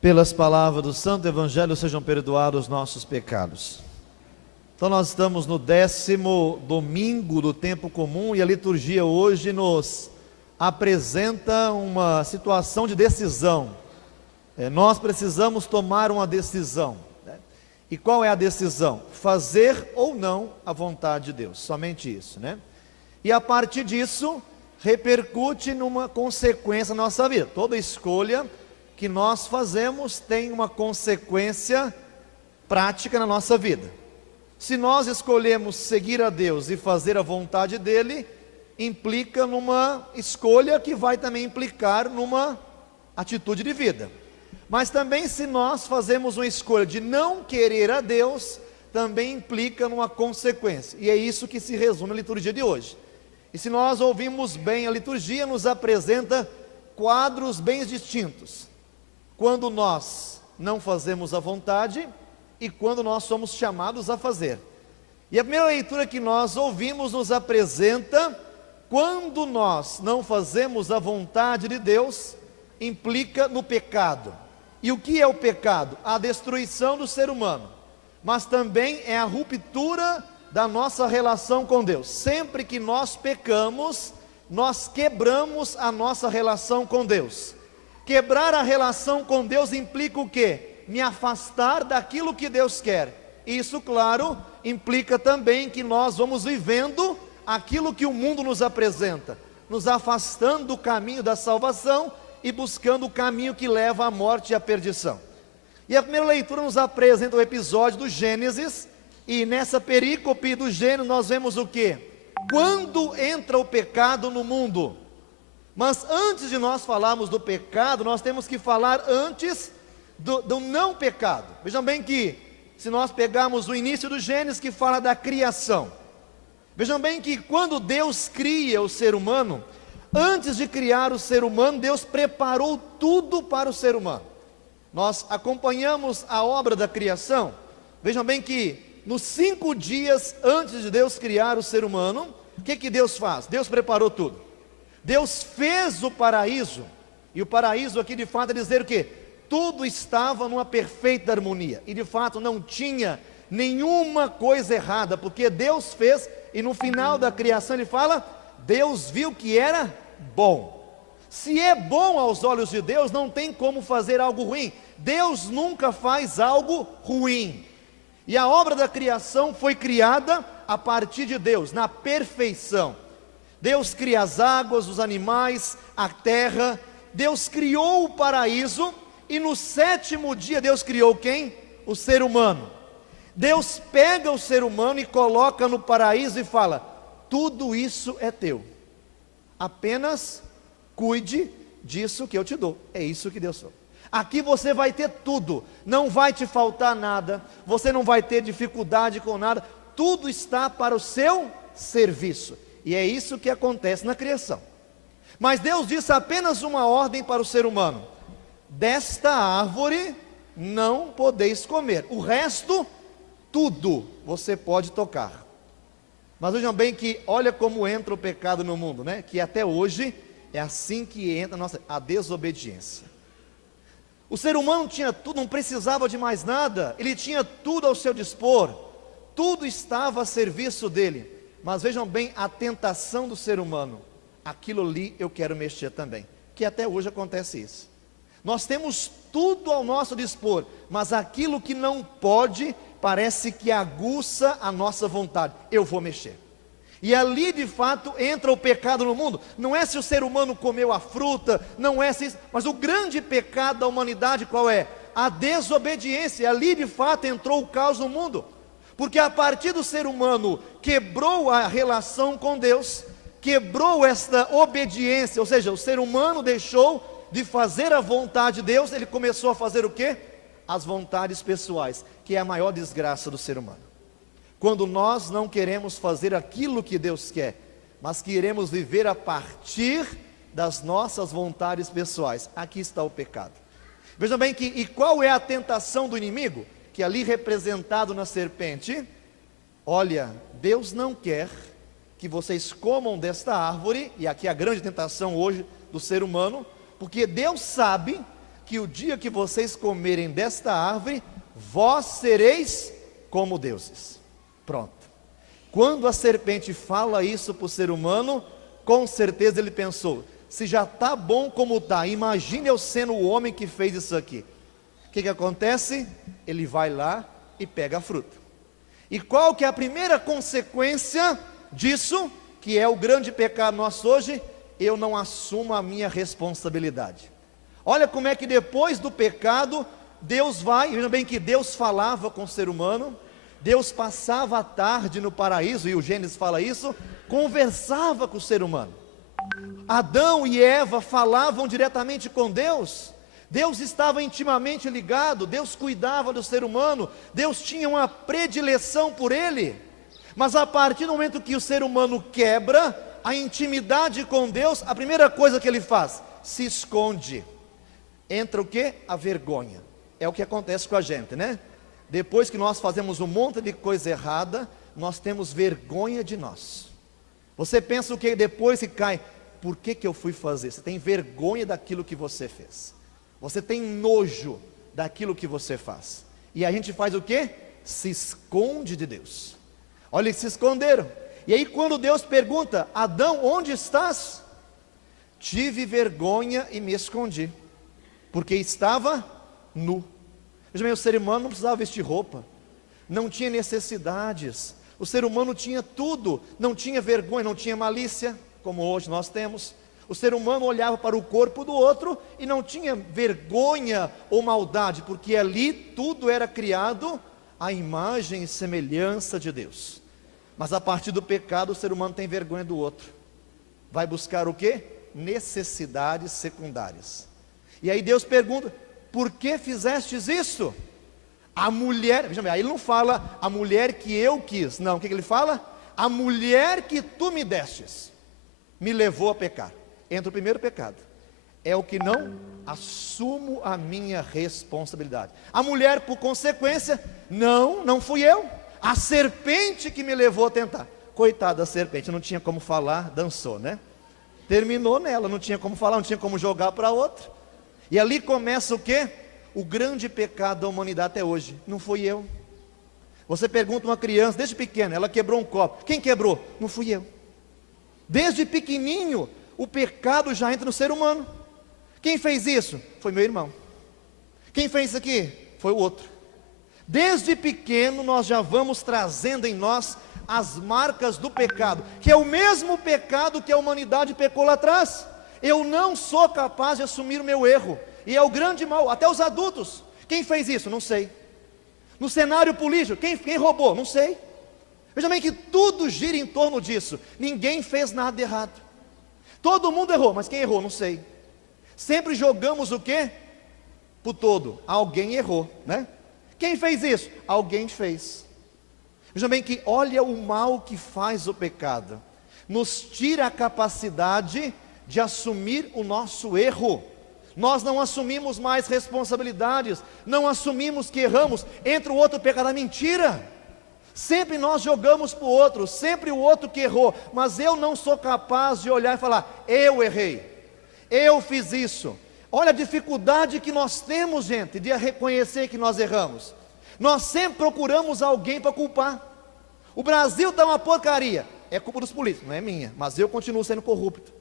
Pelas palavras do Santo Evangelho sejam perdoados os nossos pecados. Então nós estamos no 10º domingo do tempo comum e a liturgia hoje nos apresenta uma situação de decisão. Nós precisamos tomar uma decisão, né? E qual é a decisão? Fazer ou não a vontade de Deus, somente isso, né? E a partir disso, repercute numa consequência na nossa vida. Toda escolha que nós fazemos tem uma consequência prática na nossa vida. Se nós escolhemos seguir a Deus e fazer a vontade dEle, implica numa escolha que vai também implicar numa atitude de vida. Mas também se nós fazemos uma escolha de não querer a Deus, também implica numa consequência. E é isso que se resume a liturgia de hoje. E se nós ouvimos bem, a liturgia nos apresenta quadros bem distintos. Quando nós não fazemos a vontade e quando nós somos chamados a fazer. E a primeira leitura que nós ouvimos nos apresenta quando nós não fazemos a vontade de Deus, implica no pecado. E o que é o pecado? A destruição do ser humano, mas também é a ruptura da nossa relação com Deus. Sempre que nós pecamos, nós quebramos a nossa relação com Deus. Quebrar a relação com Deus implica o quê? Me afastar daquilo que Deus quer. Isso, claro, implica também que nós vamos vivendo aquilo que o mundo nos apresenta, nos afastando do caminho da salvação e buscando o caminho que leva à morte e à perdição. E a primeira leitura nos apresenta o episódio do Gênesis, e nessa perícope do Gênesis nós vemos o quê? Quando entra o pecado no mundo. Mas antes de nós falarmos do pecado, nós temos que falar antes do não pecado. Vejam bem que, se nós pegarmos o início do Gênesis, que fala da criação. Vejam bem que quando Deus cria o ser humano, antes de criar o ser humano, Deus preparou tudo para o ser humano. Nós acompanhamos a obra da criação. Vejam bem que nos 5 dias antes de Deus criar o ser humano, o que Deus faz? Deus preparou tudo. Deus fez o paraíso, e o paraíso aqui de fato é dizer o quê? Tudo estava numa perfeita harmonia, e de fato não tinha nenhuma coisa errada, porque Deus fez, e no final da criação ele fala, Deus viu que era bom. Se é bom aos olhos de Deus, não tem como fazer algo ruim. Deus nunca faz algo ruim. E a obra da criação foi criada a partir de Deus, na perfeição. Deus cria as águas, os animais, a terra. Deus criou o paraíso, e no 7º dia Deus criou quem? O ser humano. Deus pega o ser humano e coloca no paraíso e fala, tudo isso é teu, apenas cuide disso que eu te dou. É isso que Deus falou. Aqui você vai ter tudo, não vai te faltar nada, você não vai ter dificuldade com nada, tudo está para o seu serviço. E é isso que acontece na criação. Mas Deus disse apenas uma ordem para o ser humano: desta árvore não podeis comer, o resto, tudo você pode tocar. Mas vejam bem que, olha como entra o pecado no mundo, né? Que até hoje é assim que entra a desobediência. O ser humano tinha tudo, não precisava de mais nada, ele tinha tudo ao seu dispor, tudo estava a serviço dele. Mas vejam bem a tentação do ser humano, aquilo ali eu quero mexer também, que até hoje acontece isso. Nós temos tudo ao nosso dispor, mas aquilo que não pode, parece que aguça a nossa vontade, eu vou mexer. E ali de fato entra o pecado no mundo. Não é se o ser humano comeu a fruta, não é se isso, mas o grande pecado da humanidade qual é? A desobediência. Ali de fato entrou o caos no mundo. Porque a partir do ser humano quebrou a relação com Deus, quebrou esta obediência, ou seja, o ser humano deixou de fazer a vontade de Deus, ele começou a fazer o quê? As vontades pessoais, que é a maior desgraça do ser humano. Quando nós não queremos fazer aquilo que Deus quer, mas queremos viver a partir das nossas vontades pessoais, aqui está o pecado. Vejam bem que, e qual é a tentação do inimigo? Que ali representado na serpente, olha, Deus não quer que vocês comam desta árvore, e aqui a grande tentação hoje do ser humano, porque Deus sabe que o dia que vocês comerem desta árvore, vós sereis como deuses. Pronto. Quando a serpente fala isso para o ser humano, com certeza ele pensou: se já está bom como está, imagine eu sendo o homem que fez isso aqui. O que acontece? Ele vai lá e pega a fruta. E qual que é a primeira consequência disso, que é o grande pecado nosso hoje? Eu não assumo a minha responsabilidade. Olha como é que depois do pecado, Deus vai, veja bem que Deus falava com o ser humano, Deus passava a tarde no paraíso, e o Gênesis fala isso, conversava com o ser humano. Adão e Eva falavam diretamente com Deus, Deus estava intimamente ligado, Deus cuidava do ser humano, Deus tinha uma predileção por ele. Mas a partir do momento que o ser humano quebra a intimidade com Deus, a primeira coisa que ele faz, se esconde. Entra o que? A vergonha. É o que acontece com a gente, né? Depois que nós fazemos um monte de coisa errada, nós temos vergonha de nós. Você pensa o que depois que cai? Por que eu fui fazer? Você tem vergonha daquilo que você fez. Você tem nojo daquilo que você faz. E a gente faz o que? Se esconde de Deus. Olha, eles se esconderam. E aí quando Deus pergunta: Adão, onde estás? Tive vergonha e me escondi, porque estava nu. Veja bem, o ser humano não precisava vestir roupa, não tinha necessidades, o ser humano tinha tudo, não tinha vergonha, não tinha malícia, como hoje nós temos. O ser humano olhava para o corpo do outro e não tinha vergonha ou maldade, porque ali tudo era criado à imagem e semelhança de Deus. Mas a partir do pecado, o ser humano tem vergonha do outro, vai buscar o quê? Necessidades secundárias. E aí Deus pergunta: por que fizestes isso? A mulher, veja bem, aí ele não fala a mulher que eu quis, não, o que ele fala? A mulher que tu me destes, me levou a pecar. Entra o primeiro pecado, é o que não assumo a minha responsabilidade. A mulher, por consequência, não fui eu, a serpente que me levou a tentar. Coitada da serpente, não tinha como falar, dançou, né? Terminou nela, não tinha como falar, não tinha como jogar para outra. E ali começa o quê? O grande pecado da humanidade até hoje. Não fui eu. Você pergunta uma criança, desde pequena, ela quebrou um copo. Quem quebrou? Não fui eu. Desde pequenininho, o pecado já entra no ser humano. Quem fez isso? Foi meu irmão. Quem fez isso aqui? Foi o outro. Desde pequeno nós já vamos trazendo em nós as marcas do pecado, que é o mesmo pecado que a humanidade pecou lá atrás. Eu não sou capaz de assumir o meu erro, e é o grande mal. Até os adultos, quem fez isso? Não sei. No cenário político, quem roubou? Não sei. Veja bem que tudo gira em torno disso. Ninguém fez nada errado, todo mundo errou, mas quem errou? Não sei. Sempre jogamos o quê? Pro todo. Alguém errou, né? Quem fez isso? Alguém fez. Veja bem que olha o mal que faz o pecado. Nos tira a capacidade de assumir o nosso erro. Nós não assumimos mais responsabilidades, não assumimos que erramos. Entra o outro pecado, a mentira. Sempre nós jogamos para o outro, sempre o outro que errou. Mas eu não sou capaz de olhar e falar: eu errei, eu fiz isso. Olha a dificuldade que nós temos, gente, de reconhecer que nós erramos. Nós sempre procuramos alguém para culpar. O Brasil está uma porcaria, é culpa dos políticos, não é minha, mas eu continuo sendo corrupto.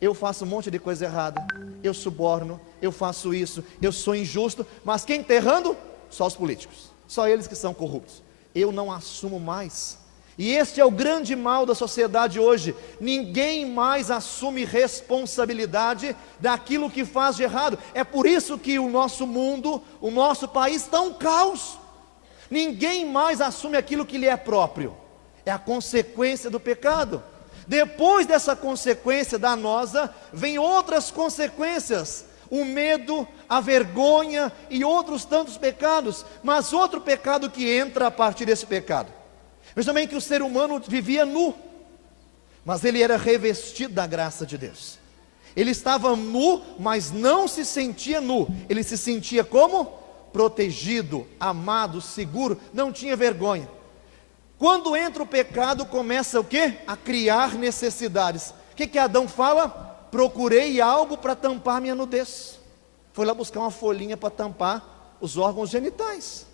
Eu faço um monte de coisa errada, eu suborno, eu faço isso, eu sou injusto. Mas quem está errando? Só os políticos, só eles que são corruptos. Eu não assumo mais. E este é o grande mal da sociedade hoje. Ninguém mais assume responsabilidade daquilo que faz de errado. É por isso que o nosso mundo, o nosso país está um caos. Ninguém mais assume aquilo que lhe é próprio. É a consequência do pecado. Depois dessa consequência danosa, vem outras consequências: o medo, a vergonha e outros tantos pecados. Mas outro pecado que entra a partir desse pecado. Veja também que o ser humano vivia nu, mas ele era revestido da graça de Deus. Ele estava nu, mas não se sentia nu. Ele se sentia como? Protegido, amado, seguro, não tinha vergonha. Quando entra o pecado, começa o quê? A criar necessidades. O que Adão fala? Procurei algo para tampar minha nudez. foi lá buscar uma folhinha para tampar os órgãos genitais.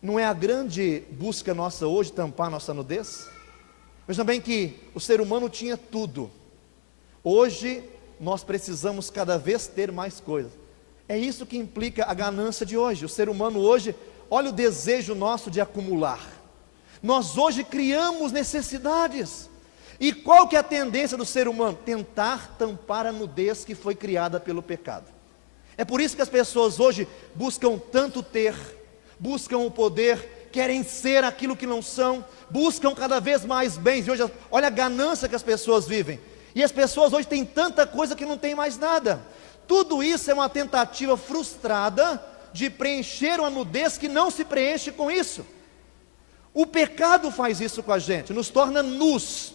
Não é a grande busca nossa hoje tampar nossa nudez? Vejam bem que o ser humano tinha tudo. Hoje nós precisamos cada vez ter mais coisas. É isso que implica a ganância de hoje. O ser humano hoje, olha o desejo nosso de acumular. Nós hoje criamos necessidades. E qual que é a tendência do ser humano? Tentar tampar a nudez que foi criada pelo pecado. É por isso que as pessoas hoje buscam tanto ter, buscam o poder, querem ser aquilo que não são, buscam cada vez mais bens. E hoje, olha a ganância que as pessoas vivem. E as pessoas hoje têm tanta coisa que não tem mais nada. Tudo isso é uma tentativa frustrada de preencher uma nudez que não se preenche com isso. O pecado faz isso com a gente, nos torna nus.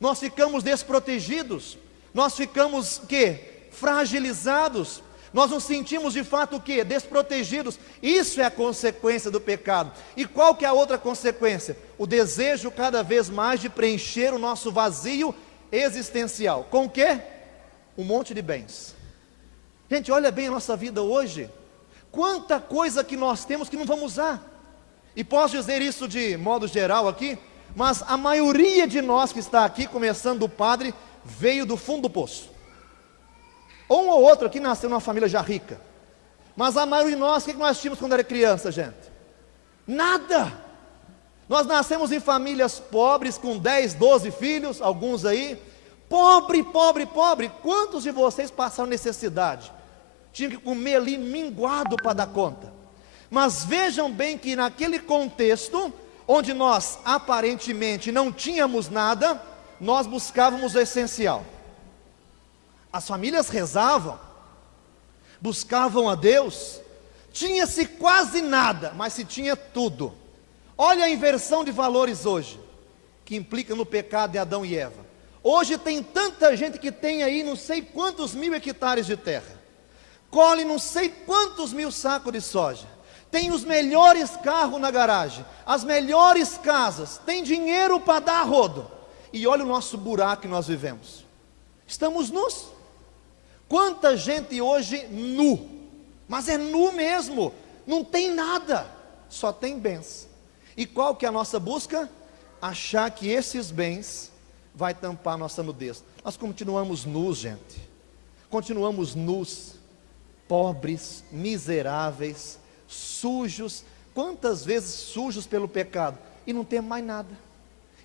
Nós ficamos desprotegidos, nós ficamos o quê? Fragilizados. Nós nos sentimos de fato o quê? Desprotegidos. Isso é a consequência do pecado. E qual que é a outra consequência? O desejo cada vez mais de preencher o nosso vazio existencial. Com o quê? Um monte de bens. Gente, olha bem a nossa vida hoje. Quanta coisa que nós temos que não vamos usar. E posso dizer isso de modo geral aqui, mas a maioria de nós que está aqui, começando do padre, veio do fundo do poço. Um ou outro aqui nasceu numa família já rica. Mas a maioria de nós, o que nós tínhamos quando era criança, gente? Nada. Nós nascemos em famílias pobres, com 10, 12 filhos, alguns aí. Pobre, pobre, pobre. Quantos de vocês passaram necessidade? Tinham que comer ali minguado para dar conta. Mas vejam bem que naquele contexto, onde nós aparentemente não tínhamos nada, nós buscávamos o essencial. As famílias rezavam, buscavam a Deus, tinha-se quase nada, mas se tinha tudo. Olha a inversão de valores hoje, que implica no pecado de Adão e Eva. Hoje tem tanta gente que tem aí não sei quantos mil hectares de terra, colhe não sei quantos mil sacos de soja, tem os melhores carros na garagem, as melhores casas, tem dinheiro para dar a rodo. E olha o nosso buraco que nós vivemos. Estamos nus. Quanta gente hoje nu, mas é nu mesmo, não tem nada, só tem bens. E qual que é a nossa busca? Achar que esses bens vai tampar nossa nudez. Nós continuamos nus, gente. Continuamos nus, pobres, miseráveis, sujos. Quantas vezes sujos pelo pecado e não temos mais nada.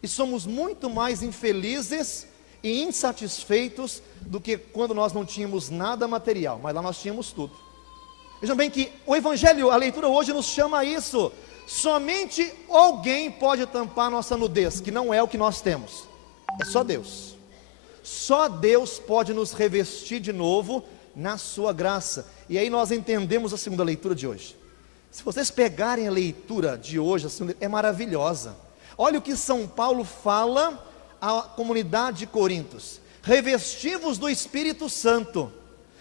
E somos muito mais infelizes e insatisfeitos do que quando nós não tínhamos nada material, mas lá nós tínhamos tudo. Vejam bem que o Evangelho, a leitura hoje nos chama a isso. Somente alguém pode tampar nossa nudez, que não é o que nós temos. É só Deus. Só Deus pode nos revestir de novo na sua graça. E aí nós entendemos a segunda leitura de hoje. Se vocês pegarem a leitura de hoje, é maravilhosa. Olha o que São Paulo fala à comunidade de Corintos: revestivos do Espírito Santo,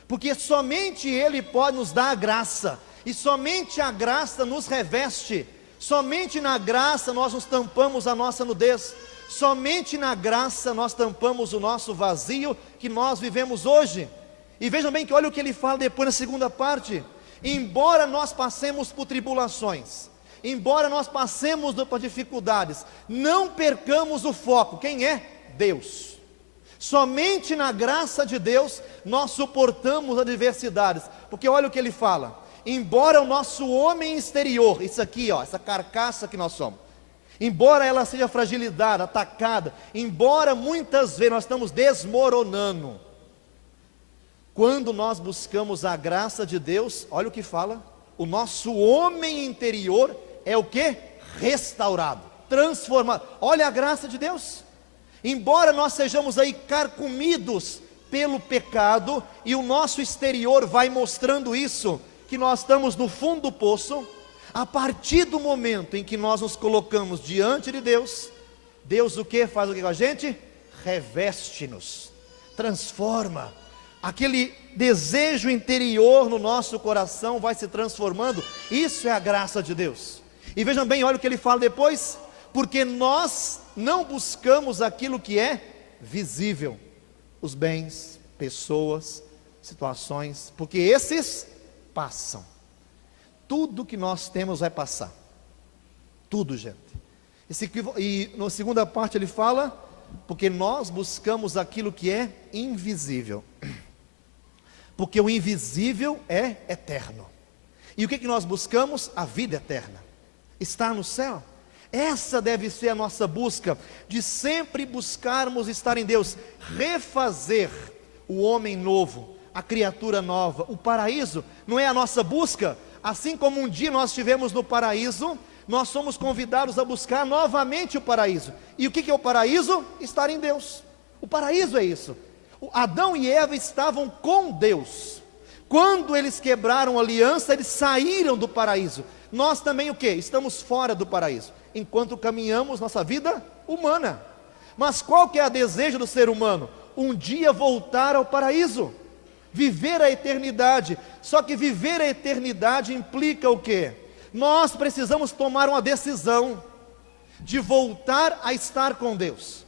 porque somente Ele pode nos dar a graça, e somente a graça nos reveste. Somente na graça nós nos tampamos a nossa nudez, somente na graça nós tampamos o nosso vazio que nós vivemos hoje. E vejam bem que olha o que ele fala depois na segunda parte: embora nós passemos por tribulações, embora nós passemos por dificuldades, não percamos o foco. Quem é? Deus. Somente na graça de Deus nós suportamos adversidades, porque olha o que ele fala: embora o nosso homem exterior, isso aqui, ó, essa carcaça que nós somos, embora ela seja fragilizada, atacada, embora muitas vezes nós estamos desmoronando, quando nós buscamos a graça de Deus, olha o que fala: o nosso homem interior é o que? Restaurado, transformado. Olha a graça de Deus. Embora nós sejamos aí carcomidos pelo pecado, e o nosso exterior vai mostrando isso, que nós estamos no fundo do poço, a partir do momento em que nós nos colocamos diante de Deus, Deus o que? Faz o que com a gente? Reveste-nos, transforma. Aquele desejo interior no nosso coração vai se transformando. Isso é a graça de Deus. E vejam bem, olha o que ele fala depois: porque nós não buscamos aquilo que é visível, os bens, pessoas, situações, porque esses passam. Tudo que nós temos vai passar. Tudo, gente. E na segunda parte ele fala, porque nós buscamos aquilo que é invisível. Porque o invisível é eterno. E o que nós buscamos? A vida eterna. Estar no céu. Essa deve ser a nossa busca, de sempre buscarmos estar em Deus, refazer o homem novo, a criatura nova. O paraíso não é a nossa busca, assim como um dia nós estivemos no paraíso, nós somos convidados a buscar novamente o paraíso. E o que é o paraíso? Estar em Deus. O paraíso é isso. Adão e Eva estavam com Deus. Quando eles quebraram a aliança, eles saíram do paraíso. Nós também o que? Estamos fora do paraíso, enquanto caminhamos nossa vida humana. Mas qual que é o desejo do ser humano? Um dia voltar ao paraíso, viver a eternidade. Só que viver a eternidade implica o quê? Nós precisamos tomar uma decisão de voltar a estar com Deus,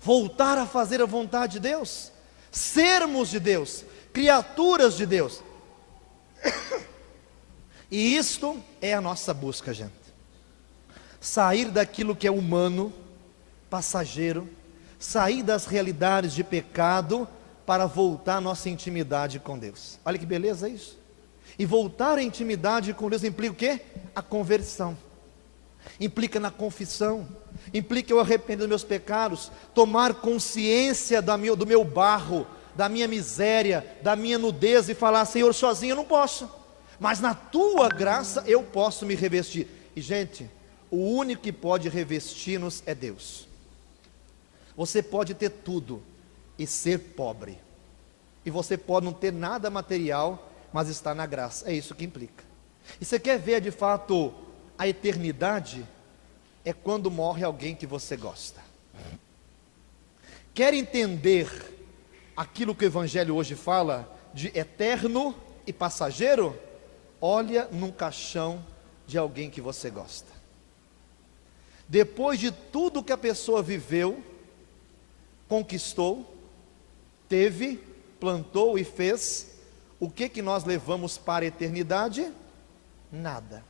voltar a fazer a vontade de Deus, sermos de Deus, criaturas de Deus. E isto é a nossa busca, gente. Sair daquilo que é humano, passageiro, sair das realidades de pecado, para voltar à nossa intimidade com Deus. Olha que beleza isso. E voltar à intimidade com Deus implica o quê? A conversão. Implica na confissão. Implica eu arrepender dos meus pecados, tomar consciência do meu barro, da minha miséria, da minha nudez, e falar: Senhor, sozinho eu não posso, mas na tua graça eu posso me revestir. E gente, o único que pode revestir-nos é Deus. Você pode ter tudo e ser pobre, e você pode não ter nada material, mas estar na graça. É isso que implica. E você quer ver de fato a eternidade? É quando morre alguém que você gosta. Quer entender aquilo que o Evangelho hoje fala de eterno e passageiro? Olha num caixão de alguém que você gosta. Depois de tudo que a pessoa viveu, conquistou, teve, plantou e fez, o que nós levamos para a eternidade? Nada.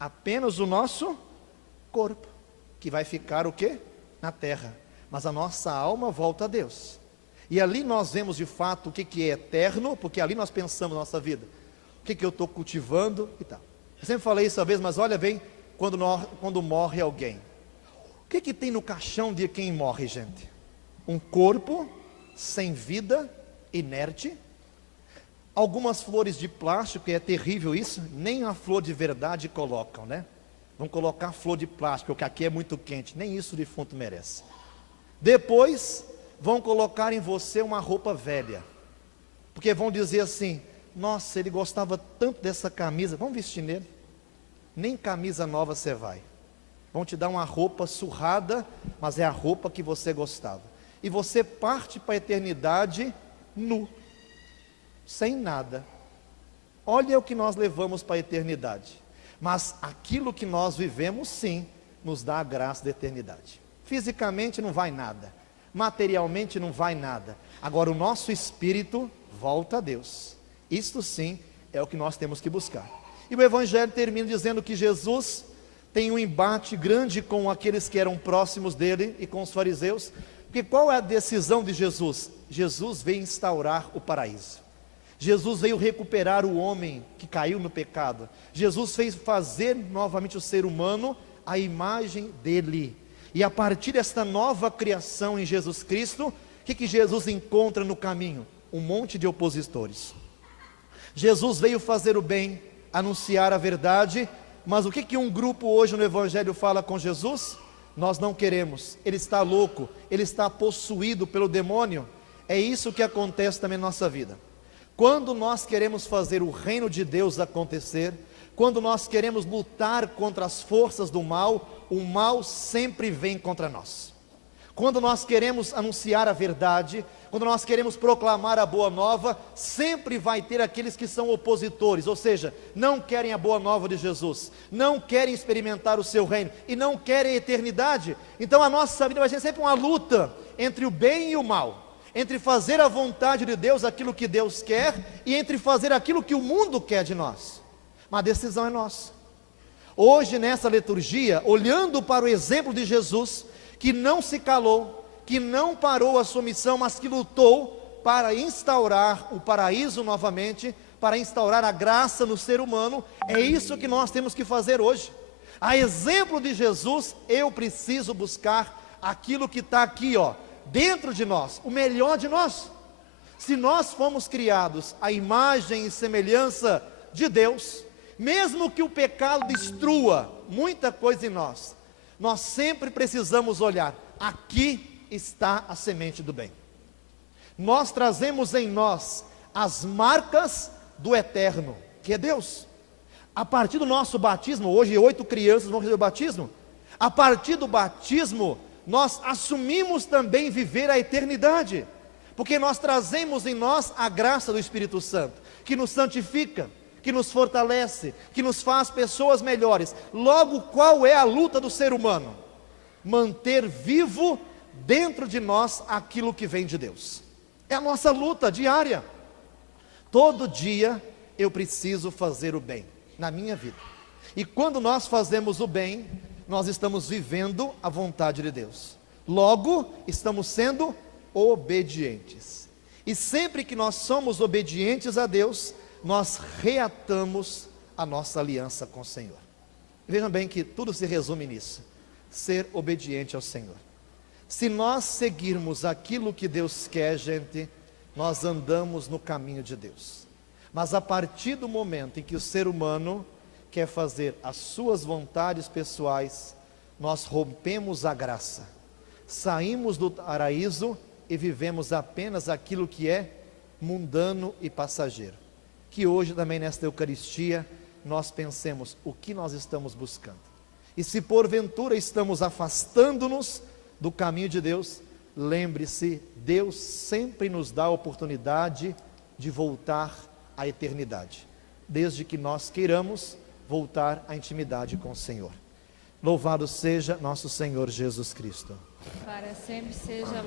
Apenas o nosso corpo, que vai ficar o quê? Na terra. Mas a nossa alma volta a Deus. E ali nós vemos de fato o que é eterno, porque ali nós pensamos na nossa vida. O que eu estou cultivando e tal. Eu sempre falei isso uma vez, mas olha bem, quando morre alguém. O que tem no caixão de quem morre, gente? Um corpo sem vida, inerte. Algumas flores de plástico, é terrível isso, nem a flor de verdade colocam, né? Vão colocar flor de plástico, porque aqui é muito quente, nem isso o defunto merece. Depois, vão colocar em você uma roupa velha, porque vão dizer assim: nossa, ele gostava tanto dessa camisa, vamos vestir nele. Nem camisa nova você vai. Vão te dar uma roupa surrada, mas é a roupa que você gostava. E você parte para a eternidade nu, sem nada. Olha o que nós levamos para a eternidade. Mas aquilo que nós vivemos, sim, nos dá a graça da eternidade. Fisicamente não vai nada, materialmente não vai nada. Agora o nosso espírito volta a Deus. Isto sim é o que nós temos que buscar. E o Evangelho termina dizendo que Jesus tem um embate grande com aqueles que eram próximos dele e com os fariseus. Porque qual é a decisão de Jesus? Jesus veio instaurar o paraíso. Jesus veio recuperar o homem que caiu no pecado. Jesus fez fazer novamente o ser humano a imagem dele. E a partir desta nova criação em Jesus Cristo, o que Jesus encontra no caminho? Um monte de opositores. Jesus veio fazer o bem, anunciar a verdade, mas o que um grupo hoje no Evangelho fala com Jesus? Nós não queremos, ele está louco, ele está possuído pelo demônio. É isso que acontece também na nossa vida. Quando nós queremos fazer o reino de Deus acontecer, quando nós queremos lutar contra as forças do mal, o mal sempre vem contra nós. Quando nós queremos anunciar a verdade, quando nós queremos proclamar a boa nova, sempre vai ter aqueles que são opositores, ou seja, não querem a boa nova de Jesus, não querem experimentar o seu reino, e não querem a eternidade. Então a nossa vida vai ser sempre uma luta entre o bem e o mal, entre fazer a vontade de Deus, aquilo que Deus quer, e entre fazer aquilo que o mundo quer de nós. Mas a decisão é nossa. Hoje, nessa liturgia, olhando para o exemplo de Jesus, que não se calou, que não parou a sua missão, mas que lutou para instaurar o paraíso novamente, para instaurar a graça no ser humano, é isso que nós temos que fazer hoje. A exemplo de Jesus, eu preciso buscar aquilo que está aqui, dentro de nós, o melhor de nós. Se nós fomos criados à imagem e semelhança de Deus, mesmo que o pecado destrua muita coisa em nós, nós sempre precisamos olhar, aqui está a semente do bem. Nós trazemos em nós as marcas do eterno, que é Deus. A partir do nosso batismo, hoje 8 crianças vão receber o batismo. A partir do batismo, nós assumimos também viver a eternidade, porque nós trazemos em nós a graça do Espírito Santo, que nos santifica, que nos fortalece, que nos faz pessoas melhores. Logo, qual é a luta do ser humano? Manter vivo dentro de nós aquilo que vem de Deus. É a nossa luta diária. Todo dia eu preciso fazer o bem na minha vida. E quando nós fazemos o bem, nós estamos vivendo a vontade de Deus. Logo, estamos sendo obedientes. E sempre que nós somos obedientes a Deus, nós reatamos a nossa aliança com o Senhor. Vejam bem que tudo se resume nisso: ser obediente ao Senhor. Se nós seguirmos aquilo que Deus quer, gente, nós andamos no caminho de Deus. Mas a partir do momento em que o ser humano quer fazer as suas vontades pessoais, nós rompemos a graça, saímos do paraíso e vivemos apenas aquilo que é mundano e passageiro. Que hoje também nesta Eucaristia nós pensemos o que nós estamos buscando. E se porventura estamos afastando-nos do caminho de Deus, lembre-se, Deus sempre nos dá a oportunidade de voltar à eternidade, desde que nós queiramos voltar à intimidade com o Senhor. Louvado seja nosso Senhor Jesus Cristo. Para sempre seja